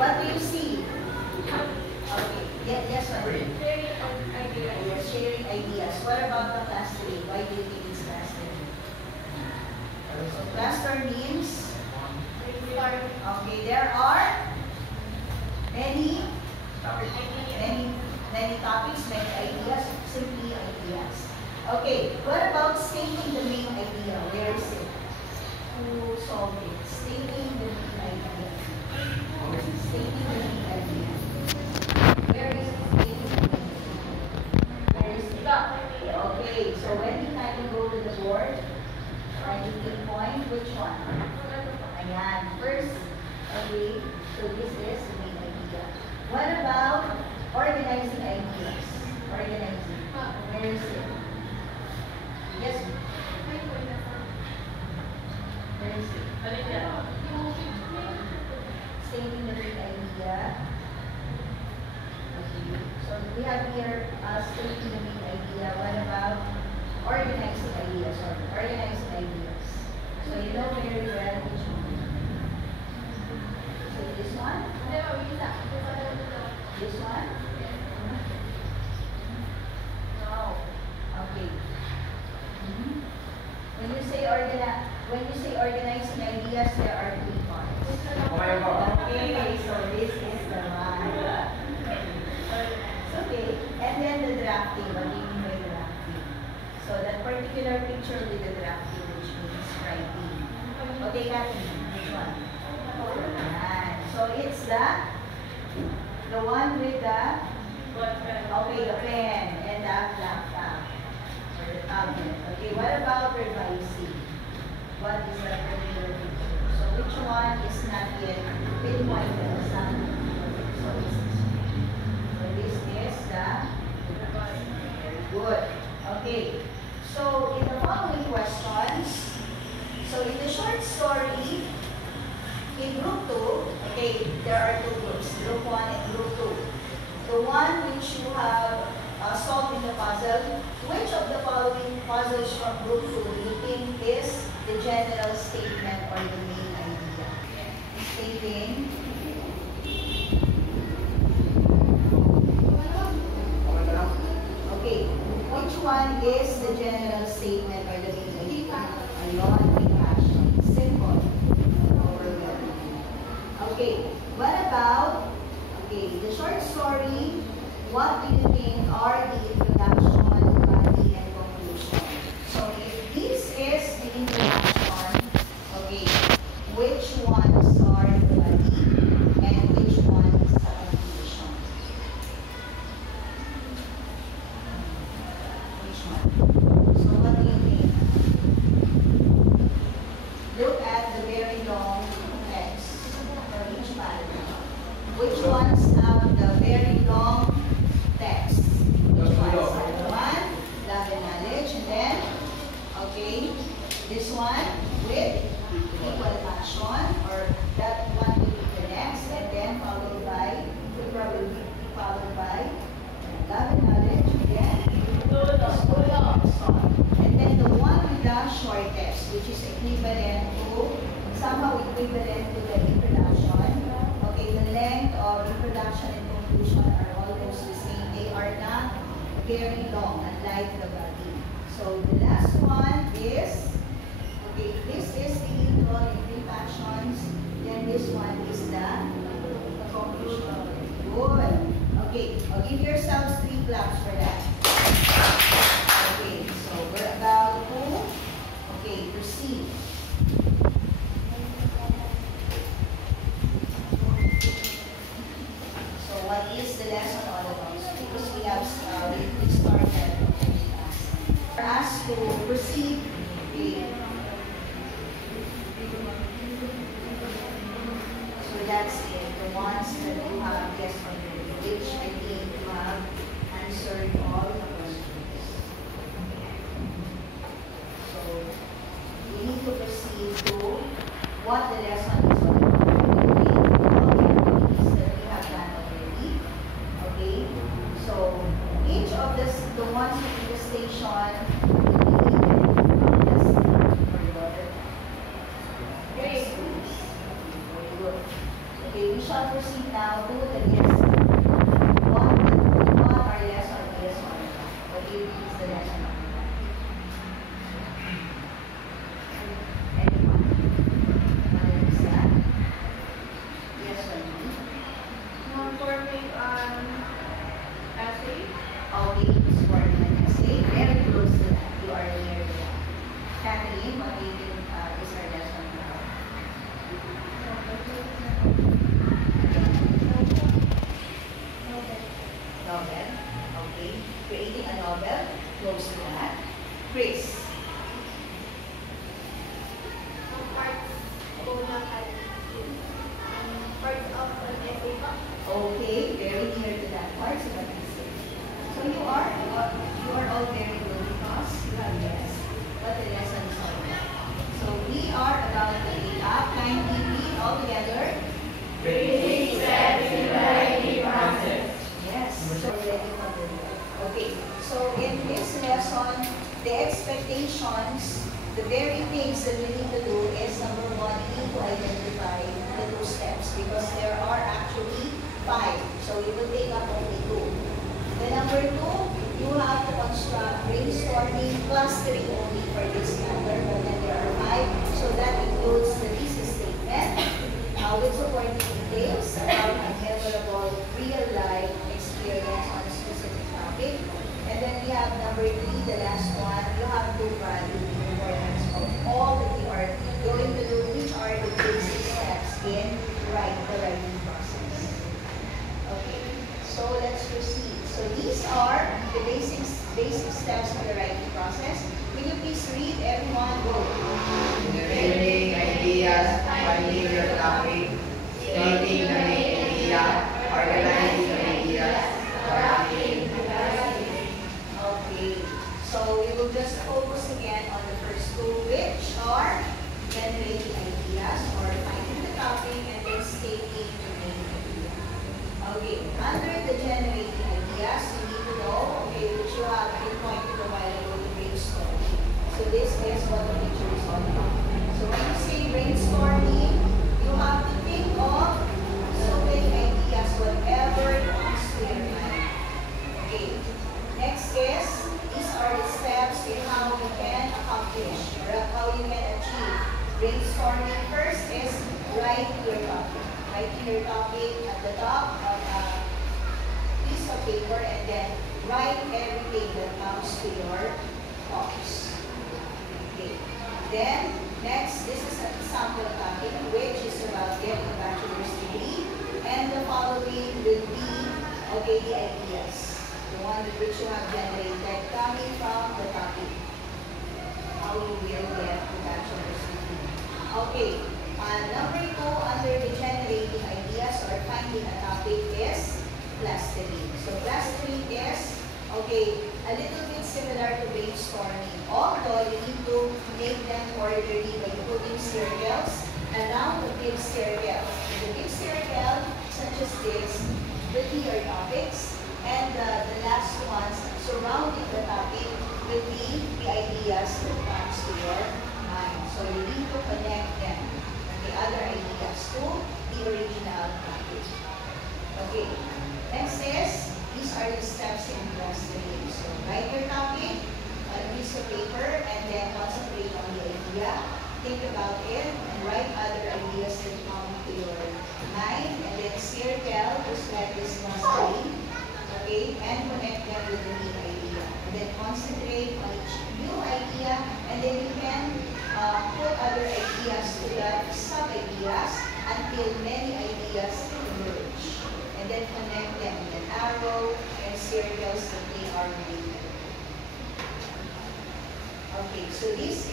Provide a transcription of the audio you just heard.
What do you see? Okay. Yes, what? Sharing ideas. What about the cluster? Why do you think it's cluster? So cluster means okay, there are many topics, many ideas, simply ideas. Okay, what about stating the main idea? Where is it? Who solved it? Stating the main idea. Stating the main idea. Where is it? Stating the main idea. Where is it? Okay, so when you kindly go to the board, try to pinpoint which one. Ayan, first, okay, so this is the main idea. What about organizing ideas? Organizing. Where is it? Yes. Where is it? Stating the main idea. Okay, so we have here stating the main idea. What about organizing ideas? Or organizing ideas. So you know very well which one. So this one? This one? No. Okay. When you say organizing ideas, there are three parts. Okay, so this is the one. Okay. And then the drafting. What do you mean by drafting? So that particular picture with the drafting, which means writing. Okay, Kathy, which one? So it's the one with the the pen and the laptop or the tablet. Okay, what about revising? What is that particular picture? So which one is not yet pinpointed? So this is the very good. Okay, so in the following questions, so in the short story, in group 2, okay, there are two groups, group 1 and group 2. The one which you have solved in the puzzle, which of the following puzzles from group 2 do you think is the general statement or the main idea? Stating. Okay, which one is the general statement or the main idea? Ayun, passion. Simple. Okay, what about, the short story, what do you think are the introduction, body, and conclusion? So if this is the introduction, okay, which ones are the body and which one is the conclusion? Which one? So what do you think? Look at the very long text for each paragraph. Which ones have the very long text? Which ones? One, love and knowledge, and then, okay, this one with equal passion, or that one will be the next, and then followed by, will probably be followed by love and knowledge, and then and then the one with the shortest, which is equivalent to, somehow equivalent to the introduction. Okay, the length of introduction and conclusion are almost the same. They are not very long, unlike the body. So the last one is, okay, this is the intro and three passions. Then this one is the conclusion. Good. Okay, I'll give yourselves 3 claps for that. Okay, so we're about to, proceed. So what is the lesson all about? Because we have we started for us to proceed. So that's it. The ones that you have guessed already, which I think you have answered all the questions. So we need to proceed to what the lesson is all about. Each of the ones in the station, very good. Okay, Okay, we shall proceed now to the lesson. What are lesson is on? What do you think is the lesson on? Anyone? Is that? Yes or no? Forming essay. Okay, it's forming an essay. Very close to that. You are near to that. Kathleen, what do you think is our lesson about? Novel. Okay. Creating a novel. Close to that. Chris. Parts of an essay book. Okay, very near to that part of the message. So you are all very good because you have guessed what the lesson is all about. So we are about to read up. Kindly read all together. Basic steps in the writing process. Yes. So ready for the okay. So in this lesson, the expectations, the very things that we need to do is number one, we need to identify the 2 steps because there are actually 5. So we will take up only 2. Then number 2, you have to construct brainstorming, clustering only for this matter, but then there are 5. So that includes the thesis statement with supporting details about a memorable real-life experience on a specific topic. And then we have number 3, the last one, you have to value the importance of all that you are going to do, which are the basic steps in the writing process. Okay, so let's proceed. So these are the basic steps in the writing process. Will you please read, everyone? Go. Generating ideas, finding your topic, stating the main idea, organizing ideas, drafting. Okay, so we will just focus again on the first 2, which are generating ideas or finding the topic and then stating the main idea. Okay, under the generating ideas, you need to know, okay, which you have been pointed a while ago to brainstorming. So this is what the picture is all about. So when you say brainstorming, you have to think of so many ideas, whatever comes to your mind. Okay, next is, these are the steps in how you can accomplish or how you can achieve brainstorming. First is write your topic. Writing your topic at the top of a piece of paper and then write everything that comes to your thoughts. Okay. Then, next, this is an example topic which is about getting a bachelor's degree. And the following will be, okay, the ideas. The one which you have generated coming from the topic. How you will get the bachelor's degree. Okay. Number 2, under the generating ideas or finding a topic is clustering. So clustering is, okay, a little bit similar to brainstorming. Although you need to make them orderly by putting circles around the big circle. The big circle, such as this, will be your topics. And the last ones surrounding the topic will be the ideas that comes to your mind. So you need to connect them, the other ideas, to the original topic. Okay. Next is, these are the steps in clustering. So write your topic on a piece of paper and then concentrate on the idea. Think about it and write other ideas that come to your mind and then circle just like this clustering. Okay, and connect them with the main idea. And then concentrate on each new idea and then you can put other ideas to that sub-ideas until many ideas emerge. And then connect them with an arrow and circles that they are related. Okay, so this